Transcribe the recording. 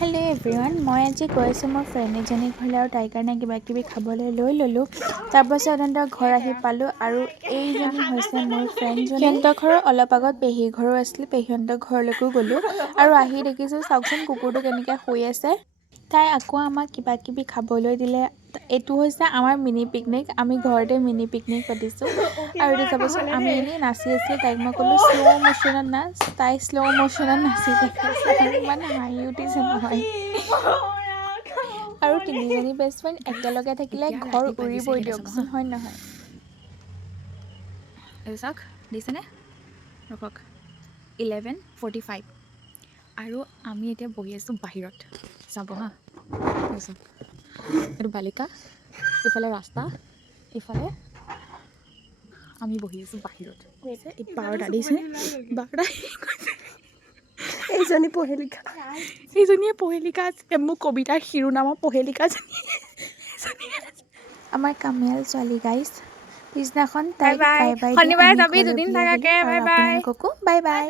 Hello' everyone, মই আজি গৈ আছোঁ মোৰ ফ্ৰেণ্ড এজনীৰ ঘৰলৈ আৰু তাইৰ কাৰণে কিবা কিবি খাবলৈ লৈ ল'লোঁ। তাৰপাছত সিহঁতৰ ঘৰ আহি পালোঁ আৰু এইজনী হৈছে মোৰ ফ্ৰেণ্ডজনী। সিহঁতৰ ঘৰৰ অলপ আগত পেহীৰ ঘৰো আছিল, পেহীহঁতৰ ঘৰলৈকো গ'লোঁ আৰু আহি দেখিছোঁ চাওকচোন কুকুৰটো কেনেকৈ শুই আছে। তাই আকৌ আমাক কিবা কিবি খাবলৈ দিলে। এইটো হৈছে আমাৰ মিনি পিকনিক, আমি ঘৰতে মিনি পিকনিক পাতিছোঁ। আৰু এইটো চাবচোন, আমি এনেই নাচি আছিলোঁ, তাইক মই ক'লোঁ শ্ল' মোশ্যনত নাচ, তাই শ্ল' মোশ্যনত নাচি দেখাইছে আৰু ইমান হাঁহি উঠিছে নহয়। আৰু তিনিজনী বেষ্ট ফ্ৰেণ্ড একেলগে থাকিলে ঘৰ উৰিবই দিয়কচোন, হয় নহয়? চাওক দিছেনে? ৰখক 11:45 আৰু আমি এতিয়া বহি আছোঁ বাহিৰত। চাব হা, চাওক এইটো বালিকা, ইফালে ৰাস্তা, ইফালে আমি বহি আছোঁ বাহিৰত। বাৰটা দিছেনে? বাৰটা এইজনীয়ে পহেলিকা আছে, মোক কবিতাৰ শিৰোনামৰ পহেলিকাজনী। আমাৰ কামিয়াল ছোৱালী গাইজ। পিছদিনাখন তাইক বাই বাই দি শনিবাৰে আমি যাবি ঘৰলৈ দুদিন ঘূৰি আহিলোঁ থাকাকে, আৰু বাই বাই। আপোনালোককো বাই বাই।